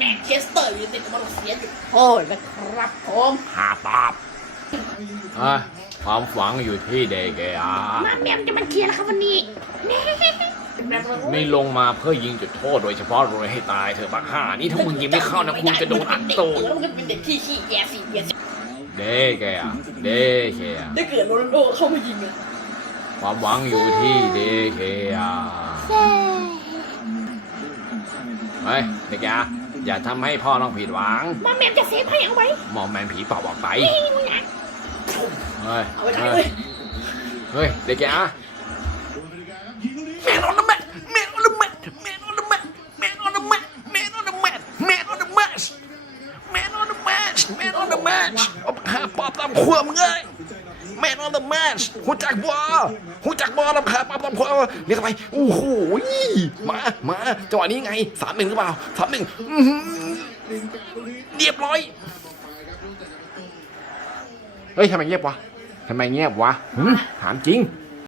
แมนเชสเตอร์ยูไนเต็ดมาเสียจุดโทษนะครับผมหาตอบอะความหวังอยู่ที่เดเกอา มาแมมจะมาเคลียร์แล้วครับวันนี้แม่ไม่ลงมาเพื่อยิงจุดโทษโดยเฉพาะโรยให้ตายเธอะบักห่านี่ถ้ามึงยิงไม่เข้านะคุณจะโดนอัดตูดแล้วมันก็เป็นเด็กที่ขี้แยสีเกียเดเกอาเดเกอาได้เกิดโรนัลโดเข้ามายิงเลยความหวังอยู่ที่เดเกอาเฮ้ยเดเกอา อย่าทำให้พ่อต้องผิดหวังมาแมมจะเซฟให้เอาไว้มองแมนผีเป่าออกไปมึงนะเฮ้ย เอาไว้ได้เฮ้เลยยเฮ้ย เดเกอาแมนออนเดอะแมทแมนออนเดอะแมทแมนออนเดอะแมทแมนออนเดอะแมทแมนออนเดอะแมทแมนออนเดอะแมท Man on the match Man on the match เอาหาปอบตามขวมึงเแมนออฟเดอะแมชหุ่จักบอหูจักบอลำคาปั๊บตามขวเรียกไปโอ้โหมามาจังหวะนี้ไงสามหนึ่งหรือเปล่าสามหนึ่งเรียบร้อยเฮ้ยทำไมเงียบวะทำไมเงียบวะหึถามจริง